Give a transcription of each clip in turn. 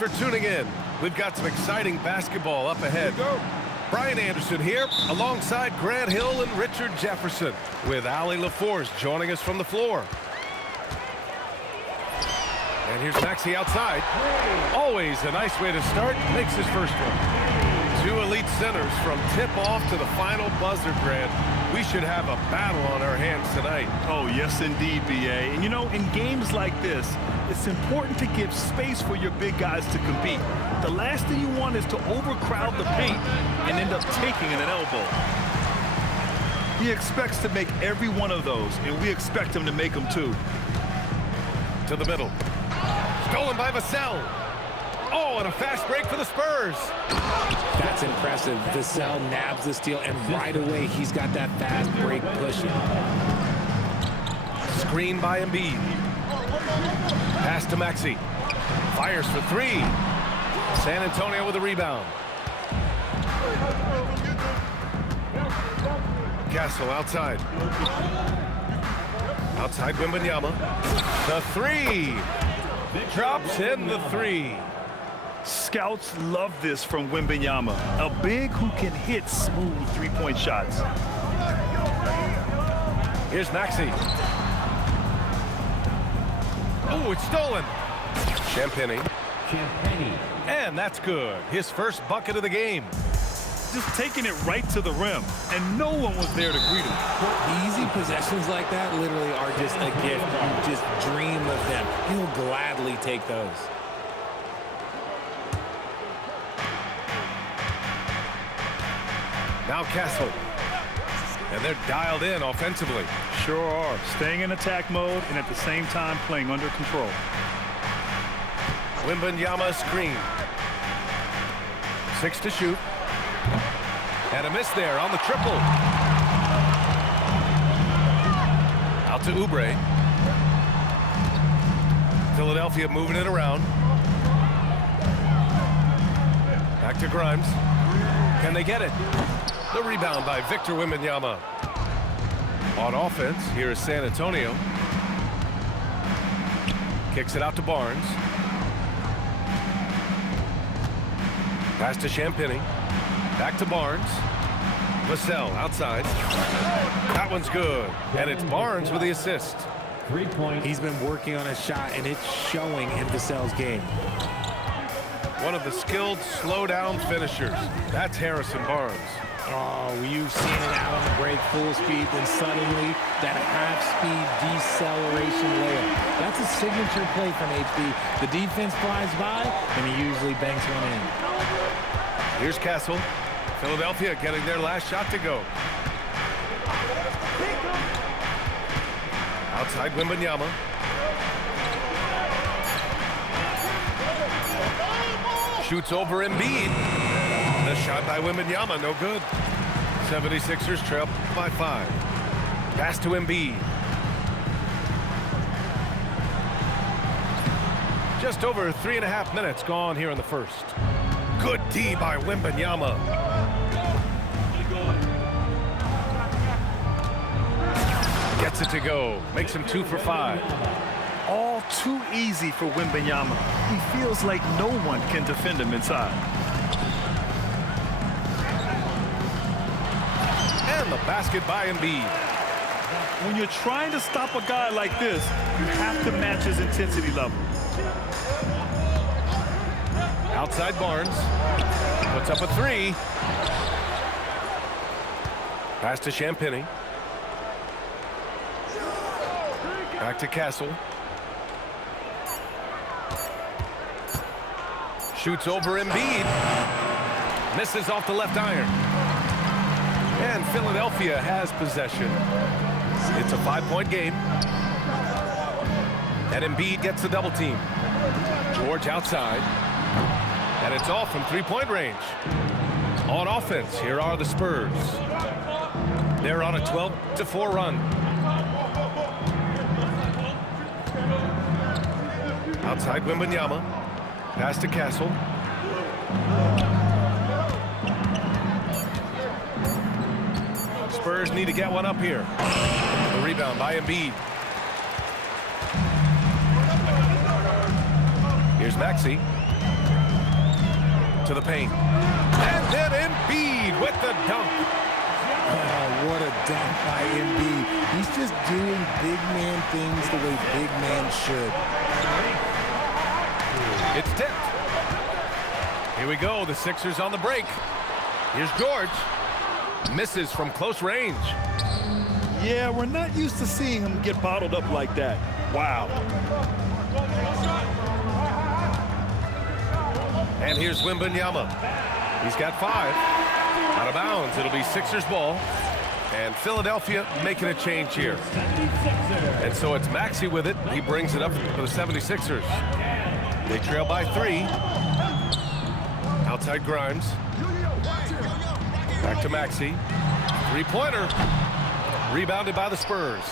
for tuning in. We've got some exciting basketball up ahead. Brian Anderson here alongside Grant Hill and Richard Jefferson with Allie LaForce joining us from the floor. And here's Maxey outside. Always a nice way to start. Makes his first one. Two elite centers from tip-off to the final buzzer, Grant. We should have a battle on our hands tonight. Oh, yes, indeed, B.A. And, you know, in games like this, it's important to give space for your big guys to compete. The last thing you want is to overcrowd the paint and end up taking an elbow. He expects to make every one of those, and we expect him to make them too. To the middle. Stolen by Vassell. Oh, and a fast break for the Spurs. That's impressive. Vassell nabs the steal, and right away he's got that fast break pushing. Screen by Embiid. Pass to Maxey. Fires for three. San Antonio with a rebound. Castle outside. Outside Wembanyama. The three. Drops in the three. Scouts love this from Wembanyama, a big who can hit smooth three-point shots. Here's Maxey. Oh, it's stolen. Champagnie. And that's good. His first bucket of the game. Just taking it right to the rim, and no one was there to greet him. Easy possessions like that literally are just a gift. You just dream of them. He'll gladly take those. Now Castle. And they're dialed in offensively. Sure are. Staying in attack mode and at the same time playing under control. Wembanyama screen. 6 to shoot. And a miss there on the triple. Out to Oubre. Philadelphia moving it around. Back to Grimes. Can they get it? The rebound by Victor Wembanyama. On offense, here is San Antonio. Kicks it out to Barnes. Pass to Champagnie. Back to Barnes. Vassell outside. That one's good. And it's Barnes with the assist. 3 points. He's been working on a shot, and it's showing in Vassell's game. One of the skilled slow-down finishers. That's Harrison Barnes. Oh, you've seen it out on the break, full speed, then suddenly that half-speed deceleration layup. That's a signature play from HB. The defense flies by, and he usually banks one in. Here's Castle. Philadelphia getting their last shot to go. Outside Wembanyama. Shoots over Embiid. The shot by Wembanyama, no good. 76ers trail by 5. Pass to Embiid. Just over 3.5 minutes gone here in the first. Good D by Wembanyama. Gets it to go. Makes him 2 for 5. All too easy for Wembanyama. He feels like no one can defend him inside. And the basket by Embiid. When you're trying to stop a guy like this, you have to match his intensity level. Outside Barnes. Puts up a 3. Pass to Champagnie. Back to Castle. Shoots over Embiid. Misses off the left iron. And Philadelphia has possession. It's a 5-point game. And Embiid gets the double team. George outside. And it's off from 3-point range. On offense, here are the Spurs. They're on a 12-4 run. Outside Wembanyama. Pass to Castle. Spurs need to get one up here. The rebound by Embiid. Here's Maxey. to the paint. And then Embiid with the dunk. Oh, what a dunk by Embiid. He's just doing big man things the way big man should. It's tipped. Here we go, the Sixers on the break. Here's George. Misses from close range. Yeah, we're not used to seeing him get bottled up like that. Wow. And here's Wembanyama. He's got 5. Out of bounds. It'll be Sixers ball. And Philadelphia making a change here. And so it's Maxey with it. He brings it up for the 76ers. They trail by 3. Outside Grimes. Back to Maxey. 3-pointer. Rebounded by the Spurs.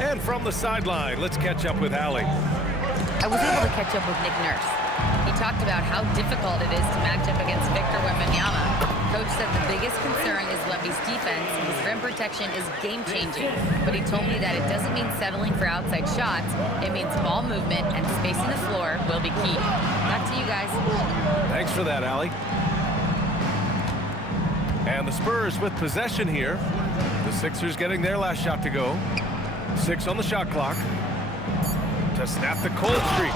And from the sideline, let's catch up with Allie. I was able to catch up with Nick Nurse. He talked about how difficult it is to match up against Victor Wembanyama. Coach said the biggest concern is Wemby's defense. His rim protection is game-changing. But he told me that it doesn't mean settling for outside shots. It means ball movement and spacing the floor will be key. Back to you guys. Thanks for that, Allie. And the Spurs with possession here. The Sixers getting their last shot to go. 6 on the shot clock. To snap the cold streak.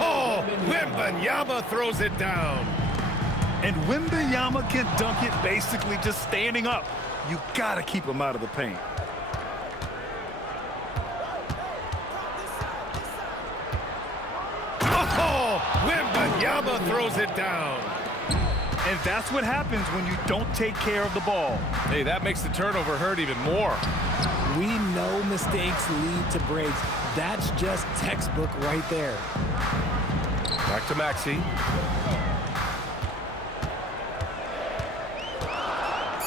Oh, Wembanyama throws it down. And Wembanyama can dunk it basically just standing up. You gotta keep him out of the paint. Oh, Wembanyama throws it down. And that's what happens when you don't take care of the ball. Hey, that makes the turnover hurt even more. We know mistakes lead to breaks. That's just textbook right there. Back to Maxey.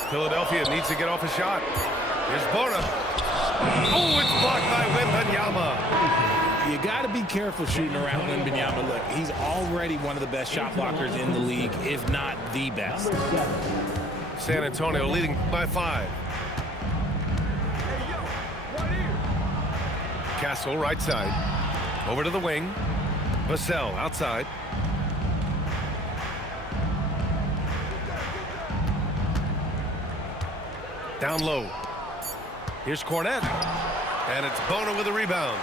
Philadelphia needs to get off a shot. Here's Bona. Oh, it's blocked by Wembanyama. You got to be careful shooting around Wembanyama. Look, he's already one of the best shot blockers in the league, if not the best. San Antonio leading by 5. Castle right side. Over to the wing. Vassell outside. Down low. Here's Cornette. And it's Bona with a rebound.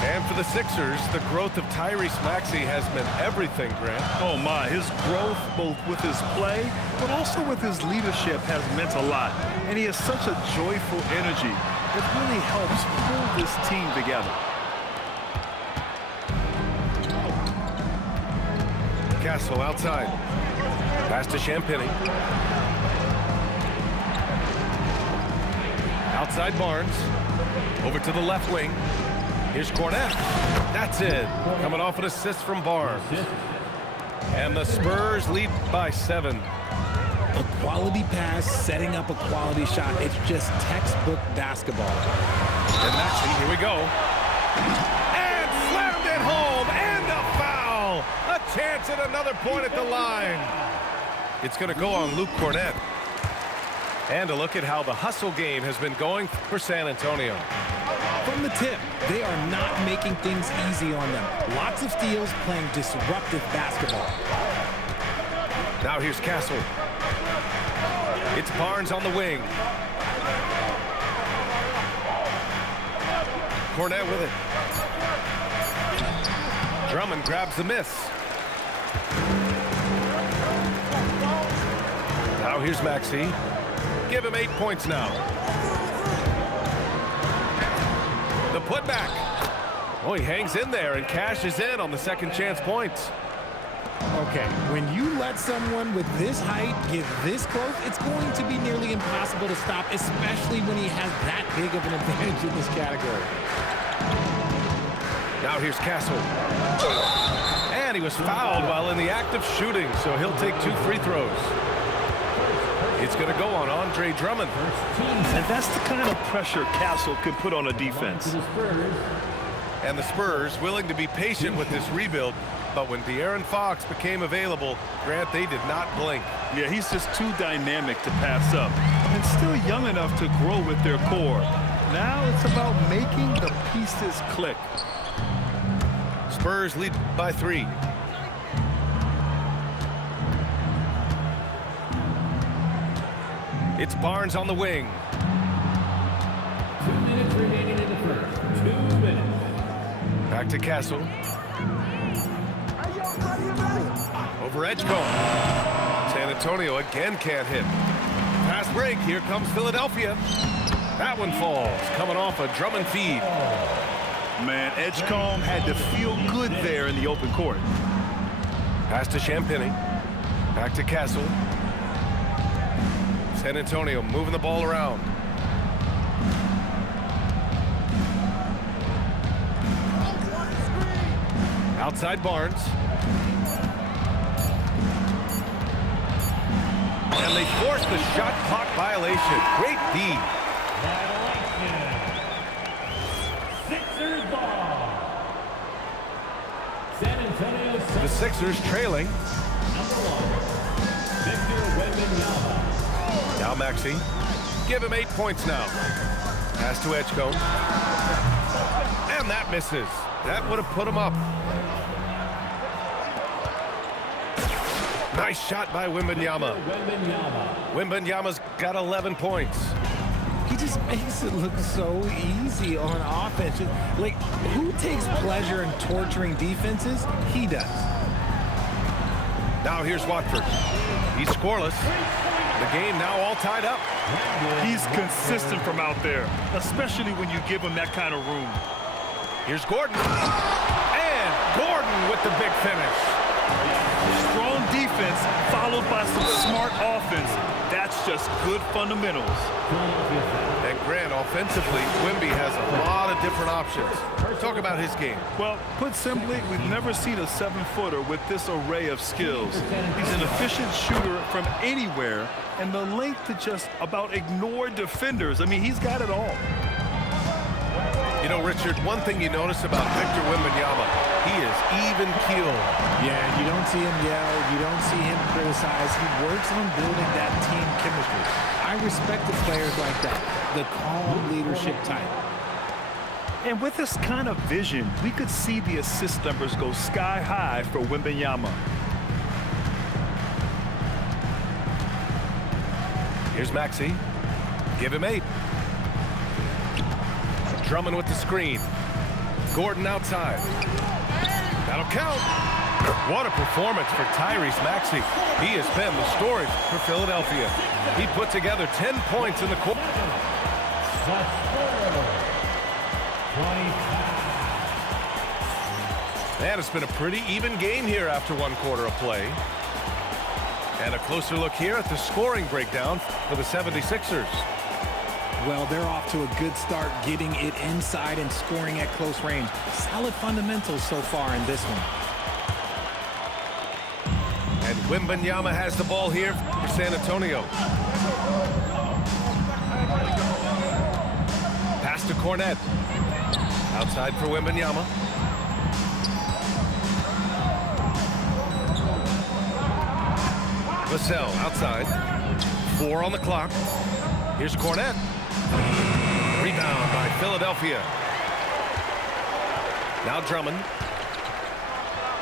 And for the Sixers, the growth of Tyrese Maxey has been everything, Grant. Oh my, his growth both with his play, but also with his leadership has meant a lot. And he has such a joyful energy that really helps pull this team together. Castle outside. Pass to Champagny. Outside Barnes. Over to the left wing. Here's Cornette. That's it. Coming off an assist from Barnes. And the Spurs lead by 7. A quality pass, setting up a quality shot. It's just textbook basketball. And Maxey, here we go. And slammed it home. And a foul. A chance at another point at the line. It's going to go on Luke Cornette. And a look at how the hustle game has been going for San Antonio. From the tip, they are not making things easy on them. Lots of steals, playing disruptive basketball. Now here's Castle. It's Barnes on the wing. Cornette with it. Drummond grabs the miss. Now here's Maxey. Give him 8 points now. The putback. Oh, he hangs in there and cashes in on the second chance points. Okay, when you let someone with this height get this close, it's going to be nearly impossible to stop, especially when he has that big of an advantage in this category. Now here's Castle. And he was fouled while in the act of shooting, so he'll take 2 free throws. It's going to go on Andre Drummond. And that's the kind of pressure Castle can put on a defense. And the Spurs willing to be patient with this rebuild, but when De'Aaron Fox became available, Grant, they did not blink. Yeah, he's just too dynamic to pass up. And still young enough to grow with their core. Now it's about making the pieces click. Spurs lead by 3. It's Barnes on the wing. 2 minutes remaining in the first. 2 minutes. Back to Castle. Over Edgecombe. San Antonio again can't hit. Fast break. Here comes Philadelphia. That one falls. Coming off a Drummond feed. Man, Edgecombe had to feel good there in the open court. Pass to Champagny. Back to Castle. San Antonio moving the ball around. Outside Barnes. And they force the shot clock violation. Great D. Sixers ball. San Antonio. The Sixers trailing. Number 1, Victor Wembanyama. Now Maxey. Give him 8 points now. Pass to Edgecombe. And that misses. That would have put him up. Nice shot by Wembanyama. Wembanyama's got 11 points. He just makes it look so easy on offense. Like, who takes pleasure in torturing defenses? He does. Now here's Watford. He's scoreless. The game now all tied up. He's consistent from out there, especially when you give him that kind of room. Here's Gordon. And Gordon with the big finish. Strong defense followed by some smart offense. That's just good fundamentals. And Grant, offensively, Wemby has a lot of different options. Talk about his game. Well, put simply, we've never seen a 7-footer with this array of skills. He's an efficient shooter from anywhere, and the length to just about ignore defenders. I mean, he's got it all. You know, Richard, one thing you notice about Victor Wembanyama, he is even-keeled. Yeah, you don't see him yell. You don't see him criticize. He works on building that team chemistry. I respect the players like that, the calm leadership type. And with this kind of vision, we could see the assist numbers go sky high for Wembanyama. Here's Maxey. Give him 8. Drummond with the screen. Gordon outside. That'll count. What a performance for Tyrese Maxey. He has been the story for Philadelphia. He put together 10 points in the quarter. And it's been a pretty even game here after 1 quarter of play. And a closer look here at the scoring breakdown for the 76ers. Well, they're off to a good start getting it inside and scoring at close range. Solid fundamentals so far in this one. And Wembanyama has the ball here for San Antonio. Pass to Cornette. Outside for Wembanyama. Vassell outside. 4 on the clock. Here's Cornette. Rebound by Philadelphia. Now Drummond.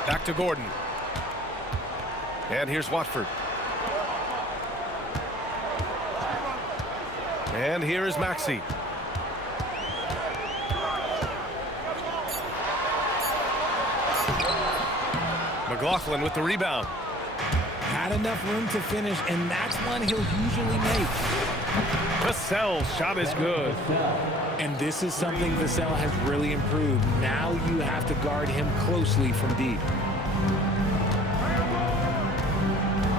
Back to Gordon. And here's Watford. And here is Maxey. McLaughlin with the rebound. Had enough room to finish, and that's one he'll usually make. Vassell's shot is good. And this is something Vassell has really improved. Now you have to guard him closely from deep.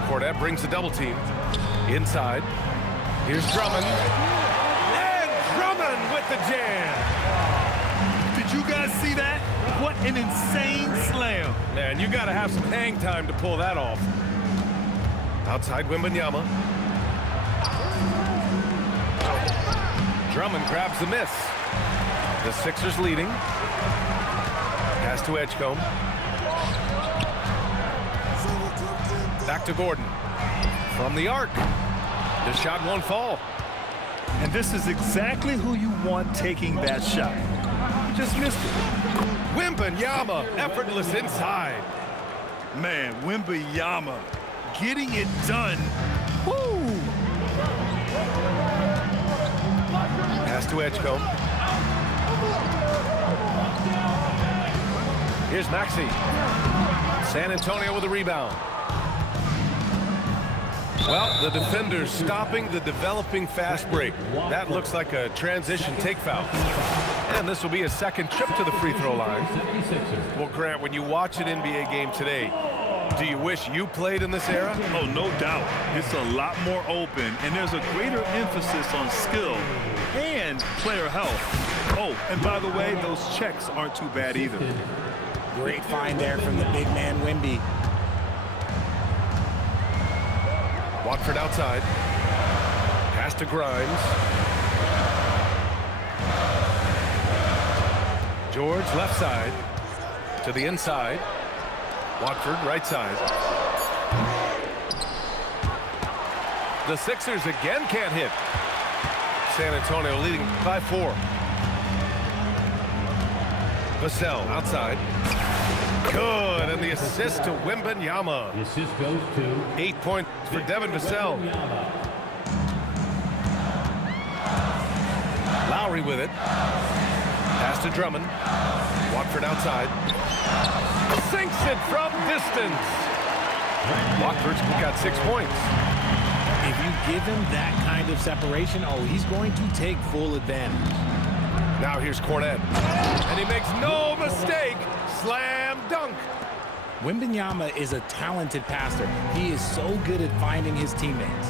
Cornette brings the double team. Inside. Here's Drummond. And Drummond with the jam. Did you guys see that? What an insane slam. Man, you got to have some hang time to pull that off. Outside Wembanyama. Drummond grabs the miss. The Sixers leading. Pass to Edgecombe. Back to Gordon. From the arc. The shot won't fall. And this is exactly who you want taking that shot. He just missed it. Wembanyama, effortless inside. Man, Wembanyama getting it done. Woo! Pass to Edgecombe. Here's Maxey. San Antonio with a rebound. Well, the defender's stopping the developing fast break. That looks like a transition take foul. And this will be a second trip to the free throw line. Well, Grant, when you watch an NBA game today, do you wish you played in this era? Oh, no doubt. It's a lot more open, and there's a greater emphasis on skill and player health. Oh, and by the way, those checks aren't too bad either. Great find there from the big man, Wemby. Watford outside. Pass to Grimes. George left side. To the inside. Watford right side. The Sixers again can't hit. San Antonio leading by 4. Vassell outside. Good, and the assist to Wembanyama. The assist goes to 8 points for Devin Vassell. Lowry with it. Pass to Drummond. Watford outside. Sinks it from distance. Watford's got 6 points. If you give him that kind of separation, oh, he's going to take full advantage. Now here's Cornet. And he makes no mistake. Slam dunk. Wembanyama is a talented passer. He is so good at finding his teammates.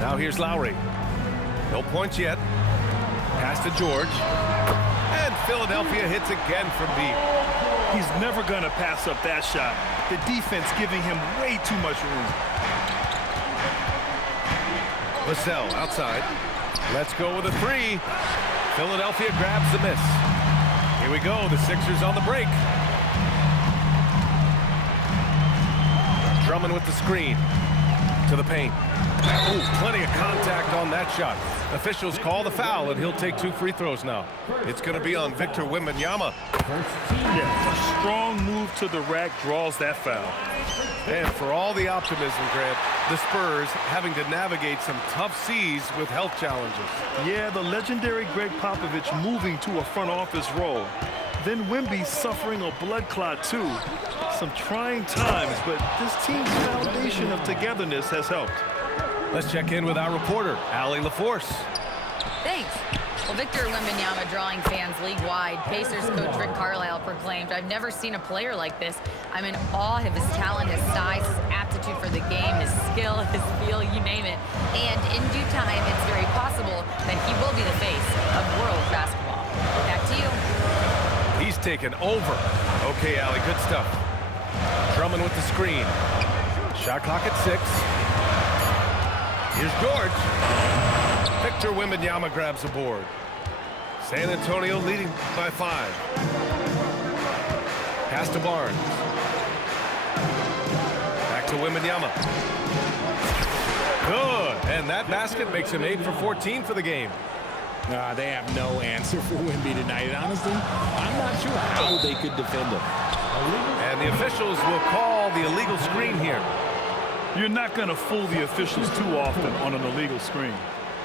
Now here's Lowry. No points yet. Pass to George. And Philadelphia hits again from deep. He's never going to pass up that shot. The defense giving him way too much room. Vassell outside. Let's go with a 3. Philadelphia grabs the miss. Here we go. The Sixers on the break. Drummond with the screen. To the paint. Ooh, plenty of contact on that shot. Officials call the foul, and he'll take 2 free throws now. It's going to be on Victor Wembanyama. Yeah, a strong move to the rack draws that foul. And for all the optimism, Grant, the Spurs having to navigate some tough seas with health challenges. Yeah, the legendary Greg Popovich moving to a front office role. Then Wemby suffering a blood clot too. Some trying times, but this team's foundation of togetherness has helped. Let's check in with our reporter, Allie LaForce. Thanks. Well, Victor Wembanyama drawing fans league-wide. Pacers coach Rick Carlisle proclaimed, "I've never seen a player like this. I'm in awe of his talent, his size, his aptitude for the game, his skill, his feel, you name it. And in due time, it's very possible that he will be the face of world basketball." Back to you. He's taken over. Okay, Allie, good stuff. Drummond with the screen. Shot clock at 6. Here's George. Victor Wembanyama grabs the board. San Antonio leading by 5. Pass to Barnes. Back to Wembanyama. Good. And that basket makes him 8 for 14 for the game. They have no answer for Wemby tonight. And honestly, I'm not sure how they could defend him. And the officials will call the illegal screen here. You're not going to fool the officials too often on an illegal screen.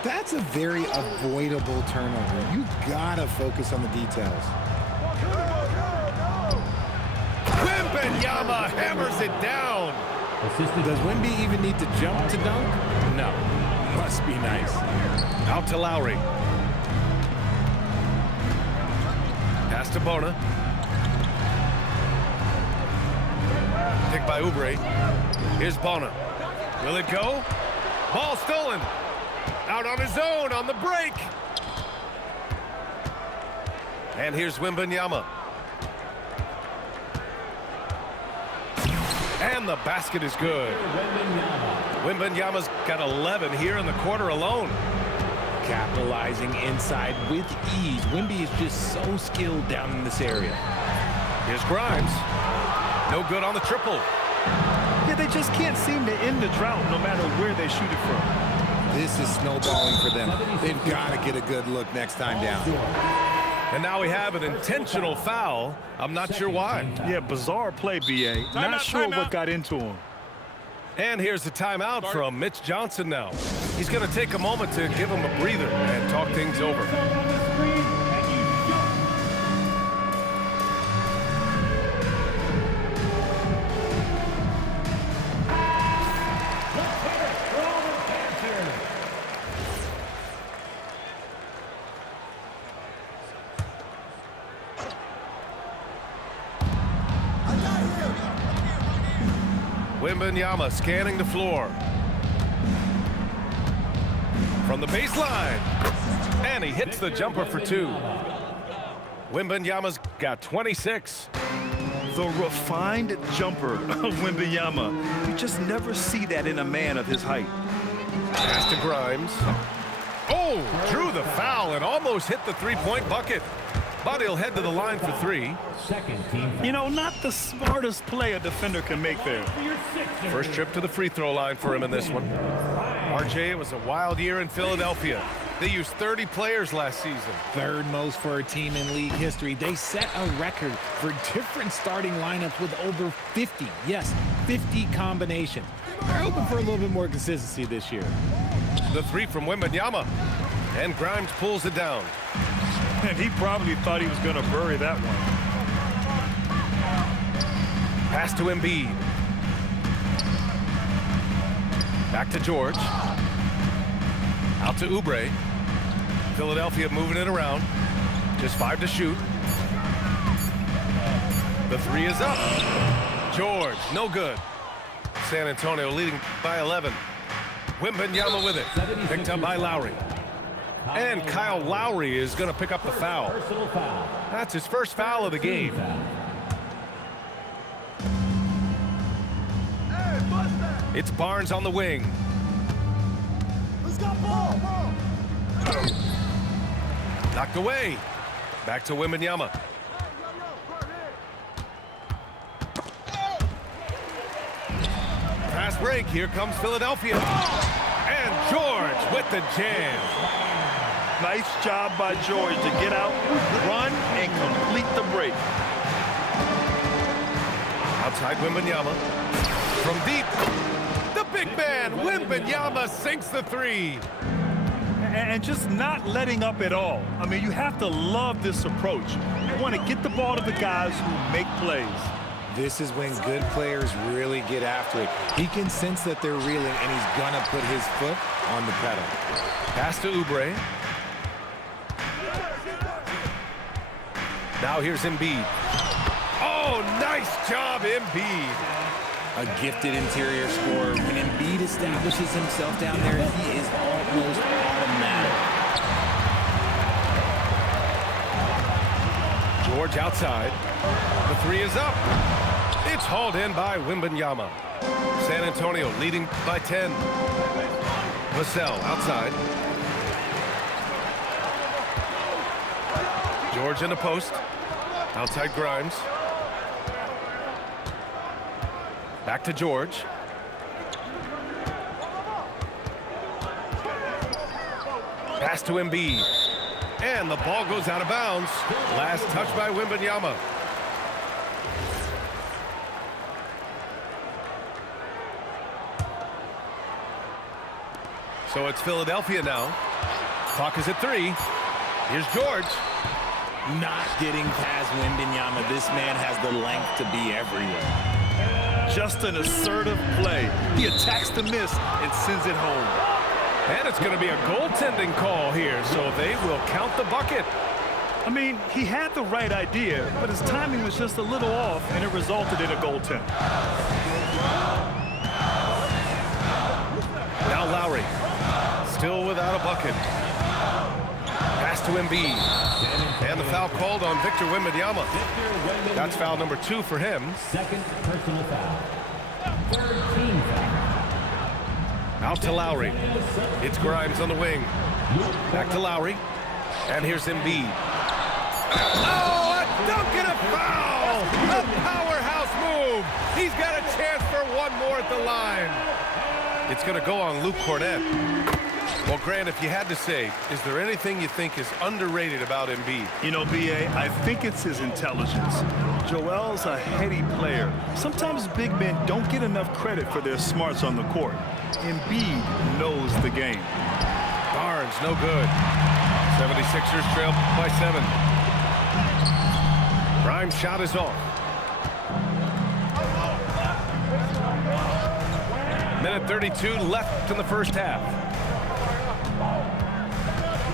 That's a very avoidable turnover. You gotta focus on the details. Wembanyama hammers it down. Does Wemby even need to jump to dunk? No. Must be nice. Out to Lowry. Pass to Bona. Picked by Oubre. Here's Bona. Will it go? Ball stolen. Out on his own on the break. And here's Wembanyama. And the basket is good. Wembanyama's got 11 here in the quarter alone. Capitalizing inside with ease. Wemby is just so skilled down in this area. Here's Grimes. No good on the triple. Yeah, they just can't seem to end the drought no matter where they shoot it from. This is snowballing for them. They've got to get a good look next time down. And now we have an intentional foul. I'm not sure why. Yeah, bizarre play, B.A. Not sure what got into him. And here's the timeout from Mitch Johnson now. He's going to take a moment to give him a breather and talk things over. Wembanyama scanning the floor. From the baseline. And he hits the jumper for two. Wembanyama's got 26. The refined jumper of Wembanyama. You just never see that in a man of his height. Pass to Grimes. Oh, drew the foul and almost hit the three-point bucket. But he'll head to the line for three. You know, not the smartest play a defender can make there. First trip to the free throw line for him in this one. RJ, it was a wild year in Philadelphia. They used 30 players last season. Third most for a team in league history. They set a record for different starting lineups with over 50. Yes, 50 combinations. They're hoping for a little bit more consistency this year. The three from Wembanyama. And Grimes pulls it down. And he probably thought he was going to bury that one. Pass to Embiid. Back to George. Out to Oubre. Philadelphia moving it around. Just 5 to shoot. The three is up. George, no good. San Antonio leading by 11. Wembanyama with it. Picked up by Lowry. And Kyle Lowry is going to pick up the foul. That's his first foul of the game. It's Barnes on the wing. Knocked away. Back to Wembanyama. Fast break. Here comes Philadelphia. And George with the jam. Nice job by George to get out, run, and complete the break. Outside Wembanyama. From deep. The big man, Wembanyama, sinks the three. And just not letting up at all. I mean, you have to love this approach. You want to get the ball to the guys who make plays. This is when good players really get after it. He can sense that they're reeling, and he's going to put his foot on the pedal. Pass to Oubre. Now here's Embiid. Oh, nice job, Embiid. A gifted interior scorer. When Embiid establishes himself down there, he is almost automatic. George outside. The three is up. It's hauled in by Wembanyama. San Antonio leading by 10. Vassell outside. George in the post. Outside Grimes. Back to George. Pass to Embiid. And the ball goes out of bounds. Last touch by Wembanyama. So it's Philadelphia now. Clock is at 3. Here's George. Not getting past Wembanyama. This man has the length to be everywhere. Just an assertive play. He attacks the miss and sends it home. And it's going to be a goaltending call here, so they will count the bucket. I mean, he had the right idea, but his timing was just a little off, and it resulted in a goaltend. Now Lowry, still without a bucket. Pass to Embiid. And the foul called on Victor Wembanyama. That's foul number 2 for him. Second personal foul. Third team foul. Out to Lowry. It's Grimes on the wing. Back to Lowry. And here's Embiid. Oh, a dunk and a foul! A powerhouse move! He's got a chance for one more at the line. It's going to go on Luke Cornett. Well, Grant, if you had to say, is there anything you think is underrated about Embiid? You know, B.A., I think it's his intelligence. Joel's a heady player. Sometimes big men don't get enough credit for their smarts on the court. Embiid knows the game. Barnes, no good. 76ers trail by 7. Prime shot is off. Minute 32 left in the first half.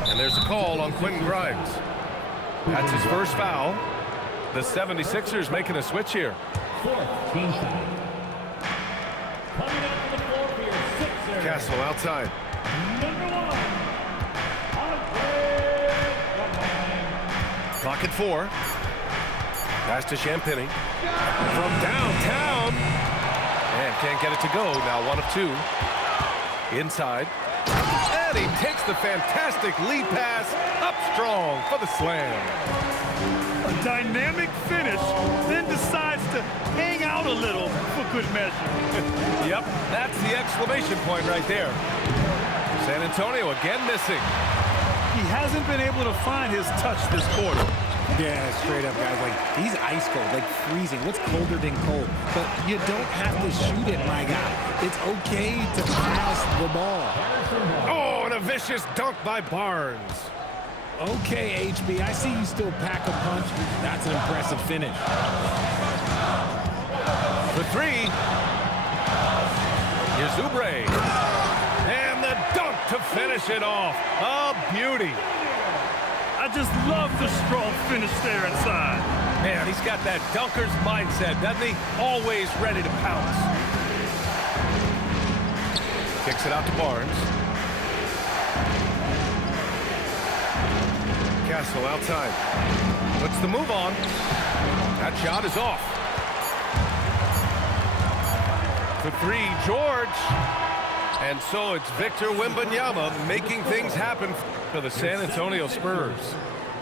And there's a call on Quentin Grimes. That's his first foul. The 76ers making a switch here. Fourth team foul. Coming out to the floor for your Sixers. Castle outside. Number 1. Clock at 4. Pass to Champagnie. From downtown. And can't get it to go. Now 1 of 2. Inside. And he takes the fantastic lead pass up strong for the slam. A dynamic finish, then decides to hang out a little for good measure. Yep, that's the exclamation point right there. San Antonio again missing. He hasn't been able to find his touch this quarter. Yeah, straight up, guys. Like, he's ice cold, like freezing. What's colder than cold? But you don't have to shoot it, my guy. It's okay to pass the ball. Oh, and a vicious dunk by Barnes. Okay, HB, I see you still pack a punch. That's an impressive finish. For 3. Here's Oubre. And the dunk to finish it off. A beauty. I just love the strong finish there inside. Man, he's got that dunker's mindset, doesn't he? Always ready to pounce. Kicks it out to Barnes. Castle outside. Puts the move on. That shot is off. For 3, George. And so it's Victor Wembanyama making things happen for the San Antonio Spurs.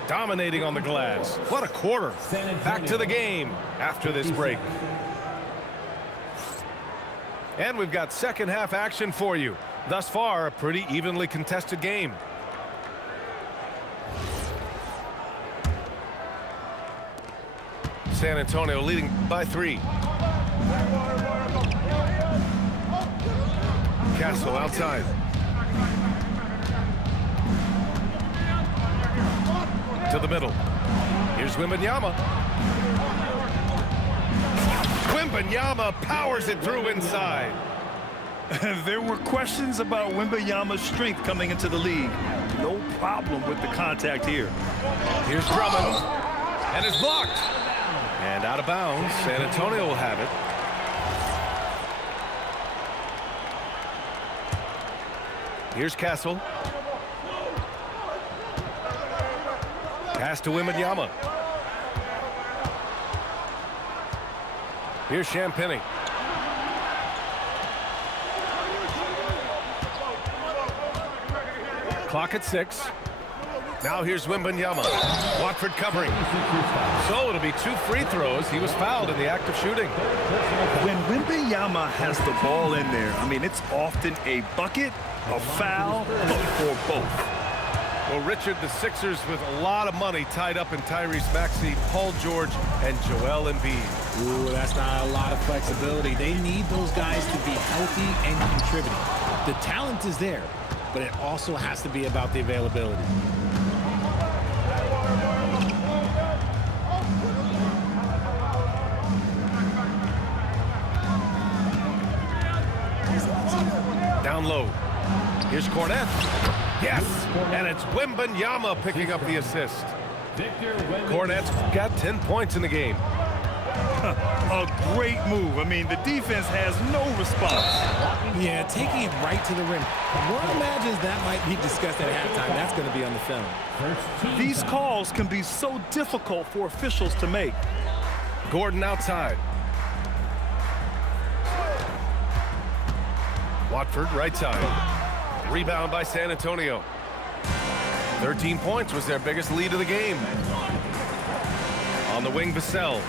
Dominating on the glass. What a quarter. Back to the game after this break. And we've got second half action for you. Thus far, a pretty evenly contested game. San Antonio leading by 3. Castle outside. To the middle. Here's Wembanyama. Wembanyama powers it through inside. There were questions about Wembanyama's strength coming into the league. No problem with the contact here. Here's Drummond. And it's blocked. And out of bounds. San Antonio will have it. Here's Castle. Pass to Wembanyama. Here's Champagnie. Clock at 6. Now here's Wembanyama. Watford covering. So it'll be 2 free throws. He was fouled in the act of shooting. When Wembanyama has the ball in there, I mean, it's often a bucket, a foul, or both. Well, Richard, the Sixers with a lot of money tied up in Tyrese Maxey, Paul George, and Joel Embiid. Ooh, that's not a lot of flexibility. They need those guys to be healthy and contributing. The talent is there, but it also has to be about the availability. Down low. Here's Cornet. Yes, and it's Wembanyama picking up the assist. Cornet's got 10 points in the game. A great move. I mean, the defense has no response. Yeah, taking it right to the rim. One imagines that might be discussed at halftime. That's going to be on the film. These calls can be so difficult for officials to make. Gordon outside. Watford right side. Rebound by San Antonio. 13 points was their biggest lead of the game. On the wing, Vassell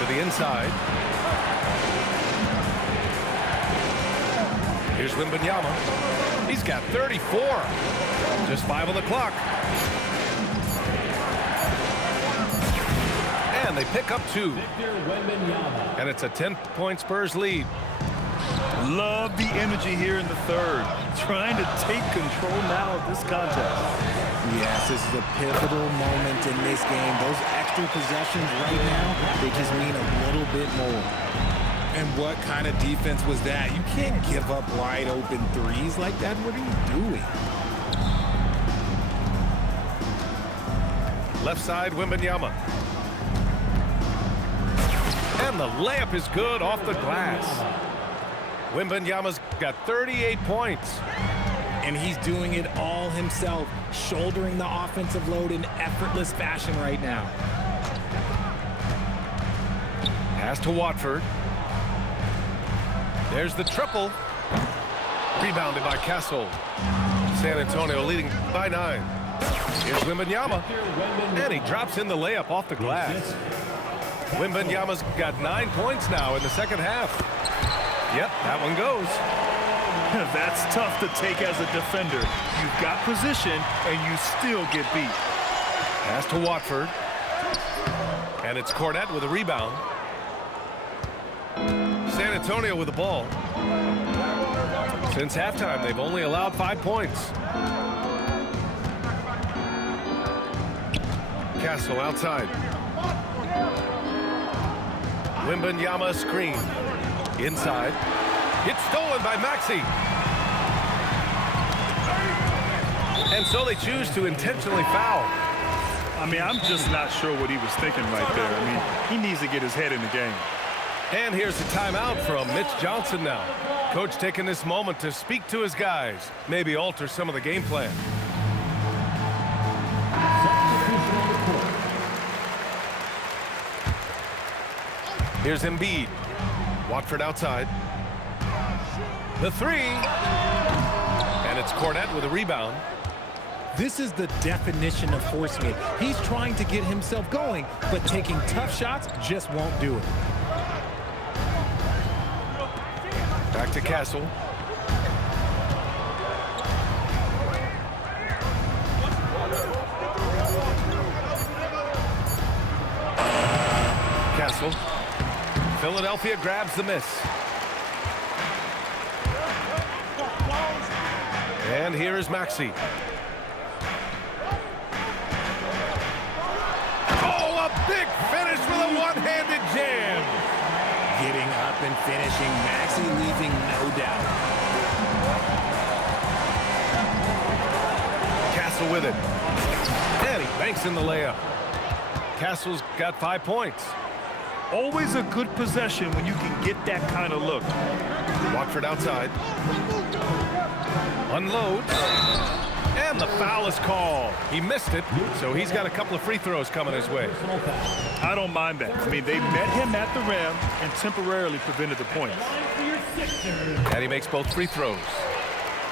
to the inside. Here's Wembanyama. He's got 34. Just 5 on the clock. And they pick up 2. And it's a 10-point Spurs lead. Love the energy here in the third. Trying to take control now of this contest. Yes, this is a pivotal moment in this game. Those extra possessions right now, they just mean a little bit more. And what kind of defense was that? You can't give up wide open threes like that. What are you doing? Left side, Wembanyama. And the layup is good off the glass. Wembanyama's got 38 points. And he's doing it all himself, shouldering the offensive load in effortless fashion right now. Pass to Watford. There's the triple. Rebounded by Castle. San Antonio leading by 9. Here's Wembanyama. And he drops in the layup off the glass. Wembanyama's got 9 points now in the second half. Yep, that one goes. That's tough to take as a defender. You've got position, and you still get beat. Pass to Watford. And it's Cornette with a rebound. San Antonio with the ball. Since halftime, they've only allowed 5 points. Castle outside. Wembanyama screen. Inside. It's stolen by Maxey. And so they choose to intentionally foul. I mean, I'm just not sure what he was thinking right there. I mean, he needs to get his head in the game. And here's a timeout from Mitch Johnson now. Coach taking this moment to speak to his guys, maybe alter some of the game plan. Here's Embiid. Watford outside. The 3. And it's Cornette with a rebound. This is the definition of forcing it. He's trying to get himself going, but taking tough shots just won't do it. Back to Castle. Castle. Philadelphia grabs the miss. And here is Maxey. Oh, a big finish with a one-handed jam. Getting up and finishing, Maxey leaving no doubt. Castle with it. And he banks in the layup. Castle's got 5 points. Always a good possession when you can get that kind of look. Watford outside. Unloads. And the foul is called. He missed it, so he's got a couple of free throws coming his way. I don't mind that. I mean, they met him at the rim and temporarily prevented the points. And he makes both free throws.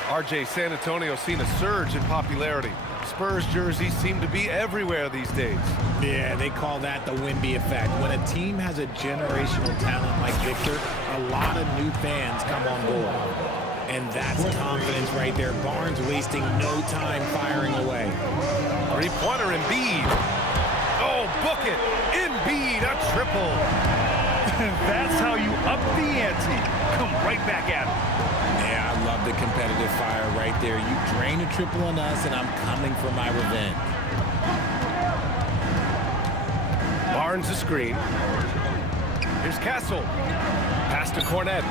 RJ, San Antonio seen a surge in popularity. Spurs jerseys seem to be everywhere these days. Yeah, they call that the Wemby effect. When a team has a generational talent like Victor, a lot of new fans come on board. And that's confidence right there. Barnes wasting no time firing away. Three-pointer Embiid. Oh, book it. Embiid, a triple. That's how you up the ante. Come right back at him. Yeah, I love the competitive fire right there. You drain a triple on us, and I'm coming for my revenge. Barnes a screen. Here's Castle. Pass to Cornette.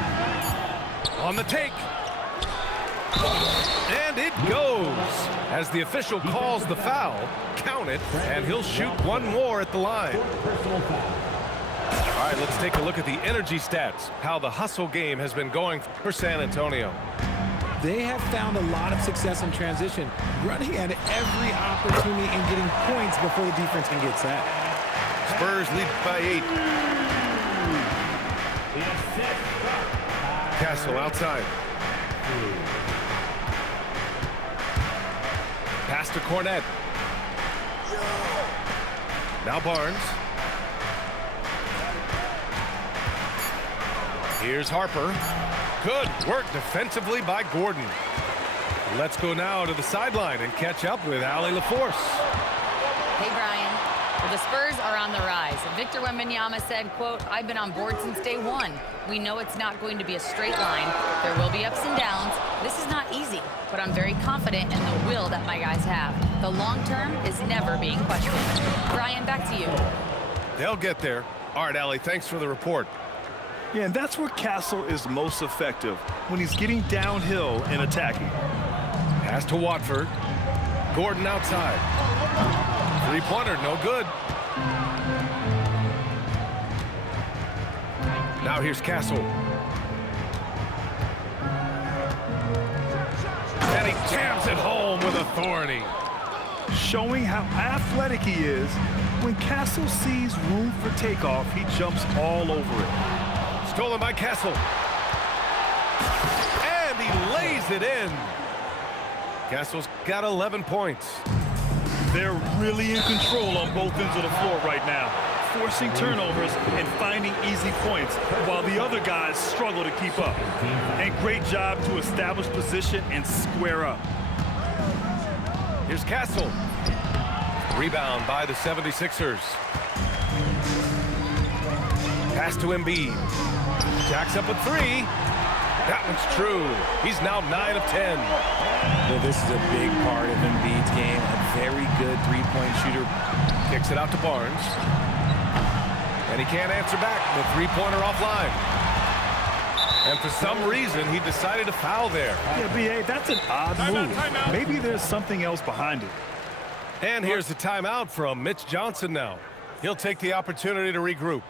On the take. And it goes. As the official calls the foul, count it, and he'll shoot one more at the line. All right, let's take a look at the energy stats, how the hustle game has been going for San Antonio. They have found a lot of success in transition, running at every opportunity and getting points before the defense can get set. Spurs lead by 8. Castle outside. Pass to Cornette. Now Barnes. Here's Harper. Good work defensively by Gordon. Let's go now to the sideline and catch up with Allie LaForce. Hey, Brian. Well, the Spurs are on the rise. Victor Wembanyama said, quote, "I've been on board since day one. We know it's not going to be a straight line. There will be ups and downs. This is not easy, but I'm very confident in the will that my guys have. The long term is never being questioned." Brian, back to you. They'll get there. All right, Allie, thanks for the report. Yeah, and that's where Castle is most effective, when he's getting downhill and attacking. Pass to Watford. Gordon outside. Three-pointer, no good. Now here's Castle. And he jams it home with authority. Showing how athletic he is, when Castle sees room for takeoff, he jumps all over it. Stolen by Castle. And he lays it in. Castle's got 11 points. They're really in control on both ends of the floor right now, forcing turnovers and finding easy points while the other guys struggle to keep up. And great job to establish position and square up. Here's Castle. Rebound by the 76ers. Pass to Embiid. Jacks up a three. That one's true. He's now 9 of 10. Well, this is a big part of Embiid's game. A very good three-point shooter. Kicks it out to Barnes. And he can't answer back. The three-pointer offline. And for some reason, he decided to foul there. Yeah, B.A., that's an odd move. Maybe there's something else behind it. And here's the timeout from Mitch Johnson now. He'll take the opportunity to regroup.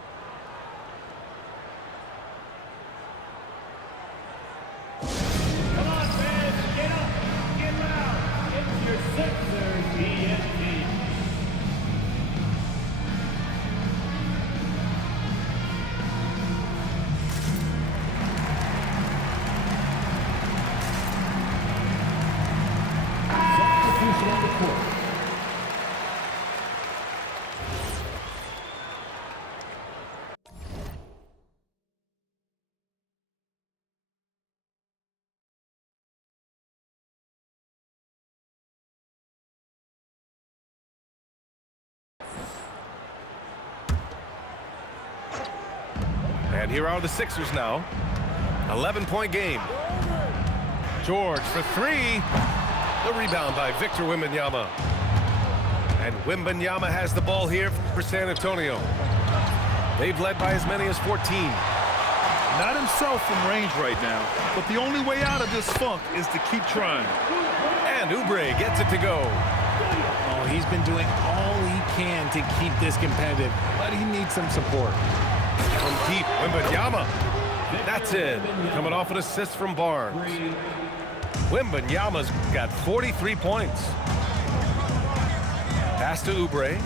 Come on, fans, get up, get loud. It's your Sixers TNT. Substitution on the court. And here are the Sixers now. 11-point game. George for three. The rebound by Victor Wembanyama. And Wembanyama has the ball here for San Antonio. They've led by as many as 14. Not himself from range right now, but the only way out of this funk is to keep trying. And Oubre gets it to go. Oh, he's been doing all he can to keep this competitive, but he needs some support. From deep, Wembanyama. That's it. Coming off an assist from Barnes. Wembanyama's got 43 points. Pass to Oubre.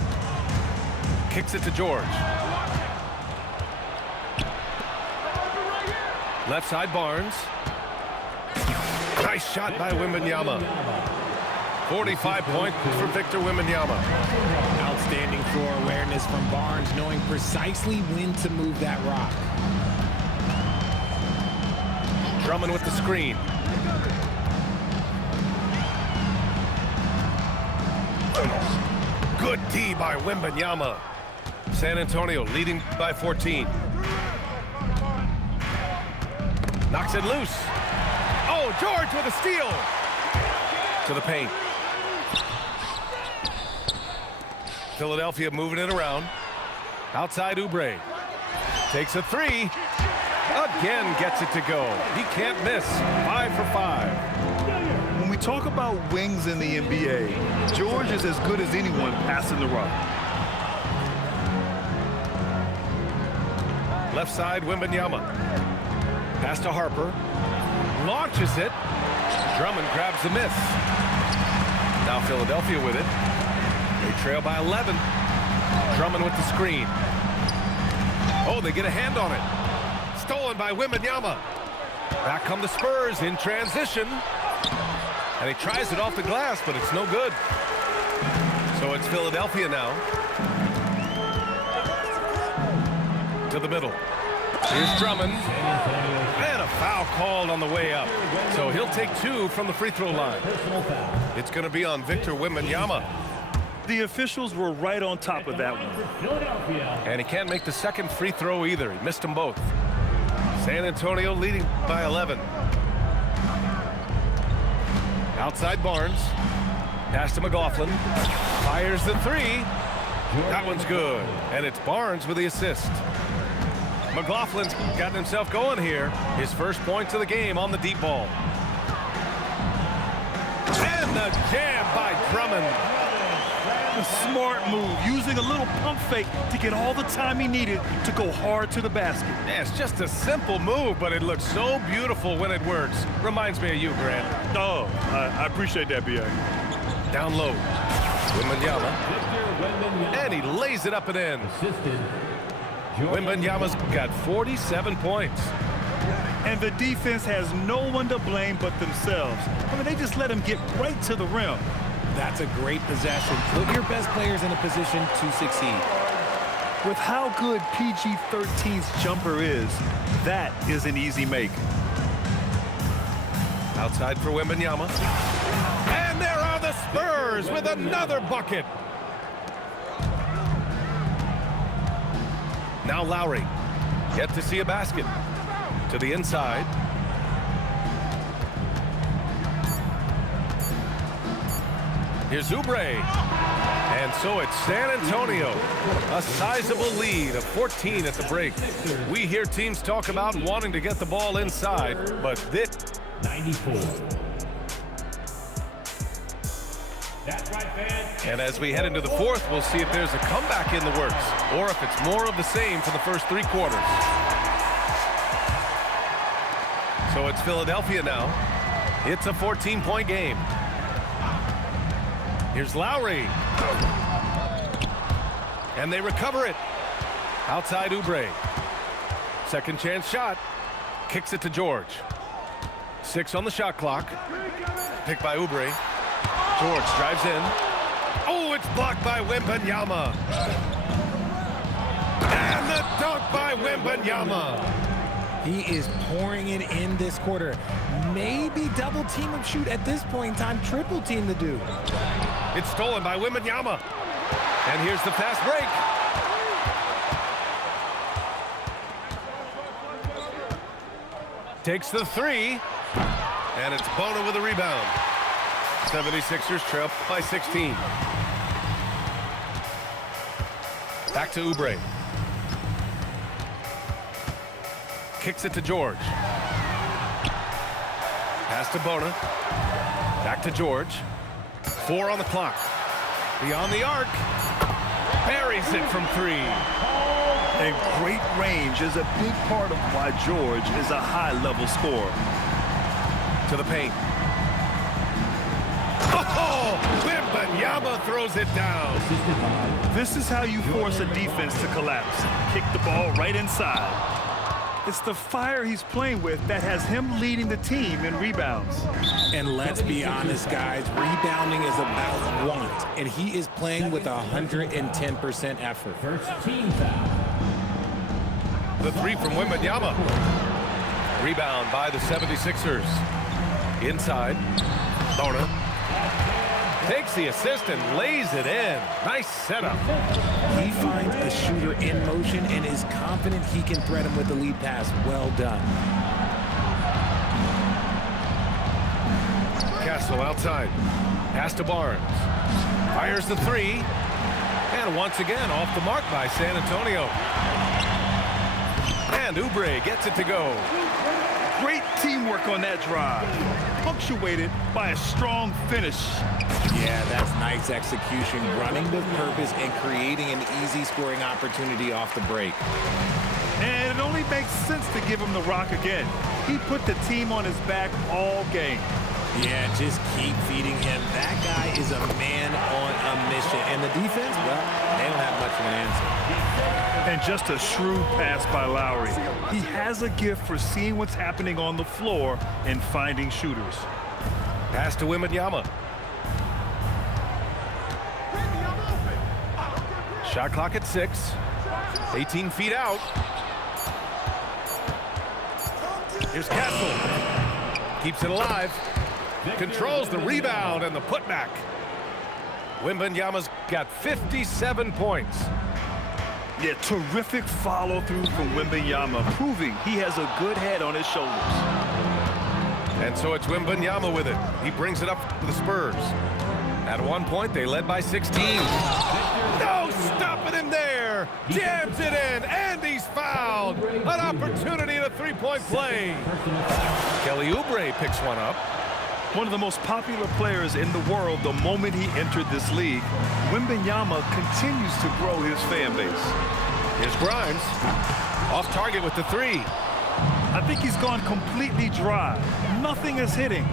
Kicks it to George. Left side, Barnes. Nice shot by Wembanyama. 45 points for Victor Wembanyama. Outstanding floor awareness from Barnes, knowing precisely when to move that rock. Drummond with the screen. Good D by Wembanyama. San Antonio leading by 14. Knocks it loose. Oh, George with a steal. To the paint. Philadelphia moving it around. Outside Oubre. Takes a three. Again gets it to go. He can't miss. 5 for 5. When we talk about wings in the NBA, George is as good as anyone passing the rock. Left side, Wembanyama. Pass to Harper. Launches it. Drummond grabs the miss. Now Philadelphia with it. They trail by 11. Drummond with the screen. Oh, they get a hand on it. Stolen by Wembanyama. Back come the Spurs in transition. And he tries it off the glass, but it's no good. So it's Philadelphia now. To the middle. Here's Drummond. And a foul called on the way up. So he'll take 2 from the free throw line. It's going to be on Victor Wembanyama. The officials were right on top of that one. And he can't make the second free throw either. He missed them both. San Antonio leading by 11. Outside Barnes. Pass to McLaughlin. Fires the 3. That one's good. And it's Barnes with the assist. McLaughlin's gotten himself going here. His first points of the game on the deep ball. And the jam by Drummond. A smart move, using a little pump fake to get all the time he needed to go hard to the basket. Yeah, it's just a simple move, but it looks so beautiful when it works. Reminds me of you, Grant. Oh, I appreciate that, B.A. Down low. Wembanyama. And he lays it up and in. Wembanyama's got 47 points. And the defense has no one to blame but themselves. I mean, they just let him get right to the rim. That's a great possession. Put your best players in a position to succeed. With how good PG-13's jumper is, that is an easy make. Outside for Wembanyama. And there are the Spurs with another bucket. Now Lowry. Yet to see a basket. To the inside. Here's Oubre. And so it's San Antonio. A sizable lead of 14 at the break. We hear teams talk about wanting to get the ball inside, but this... 94. That's right, fans. And as we head into the fourth, we'll see if there's a comeback in the works, or if it's more of the same for the first 3 quarters. So it's Philadelphia now. It's a 14-point game. Here's Lowry. And they recover it. Outside Oubre. Second chance shot. Kicks it to George. 6 on the shot clock. Picked by Oubre. George drives in. Oh, it's blocked by Wembanyama. And the dunk by Wembanyama. He is pouring it in this quarter. Maybe double team him shoot at this point in time. Triple team the dude. It's stolen by Wembanyama. And here's the fast break. Takes the 3. And it's Bona with a rebound. 76ers trail by 16. Back to Oubre. Kicks it to George. Pass to Bona. Back to George. 4 on the clock. Beyond the arc. Buries it from 3. And great range is a big part of why George is a high-level scorer. To the paint. Oh! Wembanyama throws it down. This is how you force a defense to collapse. Kick the ball right inside. It's the fire he's playing with that has him leading the team in rebounds. And let's be honest, guys, rebounding is about want, and he is playing with 110% effort. First team foul. The 3 from Wembanyama. Rebound by the 76ers. Inside. Bona. Takes the assist and lays it in. Nice setup. He finds a shooter in motion and is confident he can thread him with the lead pass. Well done. Castle outside. Pass to Barnes. Fires the 3. And once again off the mark by San Antonio. And Oubre gets it to go. Great teamwork on that drive. Punctuated by a strong finish. Yeah, that's nice execution, running with purpose and creating an easy scoring opportunity off the break. And it only makes sense to give him the rock again. He put the team on his back all game. Yeah, just keep feeding him. That guy is a man on a mission. And the defense, well, they don't have much of an answer. And just a shrewd pass by Lowry. He has a gift for seeing what's happening on the floor and finding shooters. Pass to Wembanyama. Shot clock at 6. 18 feet out. Here's Castle. Keeps it alive. Controls the rebound and the putback. Wembanyama's got 57 points. Yeah, terrific follow-through from Wembanyama, proving he has a good head on his shoulders. And so it's Wembanyama with it. He brings it up to the Spurs. At one point, they led by 16. No stopping him there. Jams it in, and he's fouled. An opportunity in a three-point play. Kelly Oubre picks one up. One of the most popular players in the world the moment he entered this league, Wembanyama continues to grow his fan base. Here's Grimes. Off target with the three. I think he's gone completely dry. Nothing is hitting.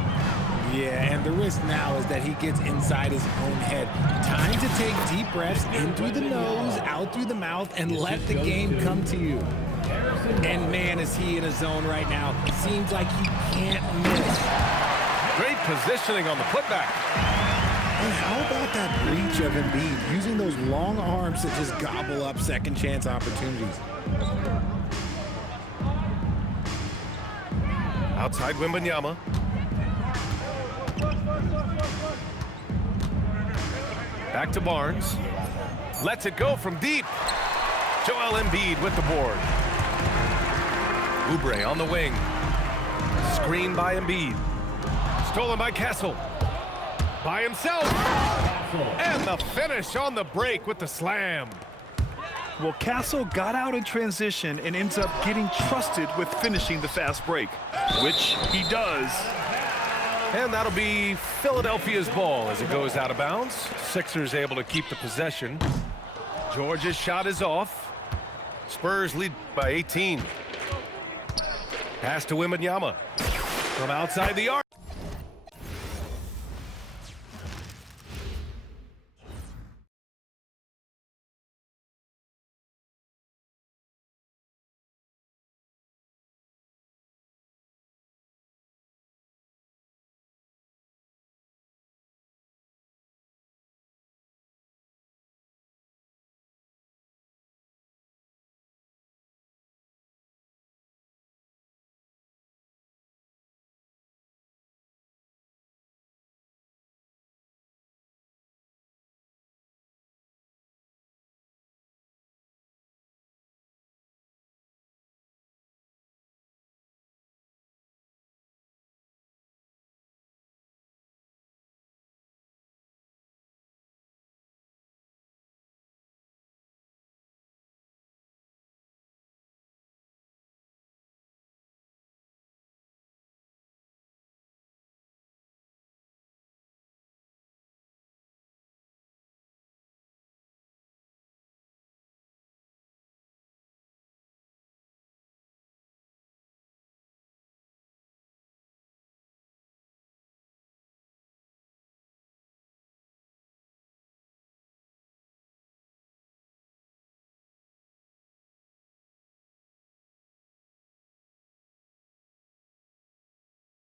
Yeah, and the risk now is that he gets inside his own head. Time to take deep breaths in through the nose, out through the mouth, and let the game come to you. And man, is he in a zone right now. Seems like he can't miss. Great positioning on the putback. And how about that reach of Embiid, using those long arms to just gobble up second chance opportunities. Outside Wembanyama. Back to Barnes. Lets it go from deep. Joel Embiid with the board. Oubre on the wing. Screen by Embiid. Stolen by Castle. By himself. And the finish on the break with the slam. Well, Castle got out in transition and ends up getting trusted with finishing the fast break, which he does. And that'll be Philadelphia's ball as it goes out of bounds. Sixers able to keep the possession. George's shot is off. Spurs lead by 18. Pass to Wembanyama. From outside the arc.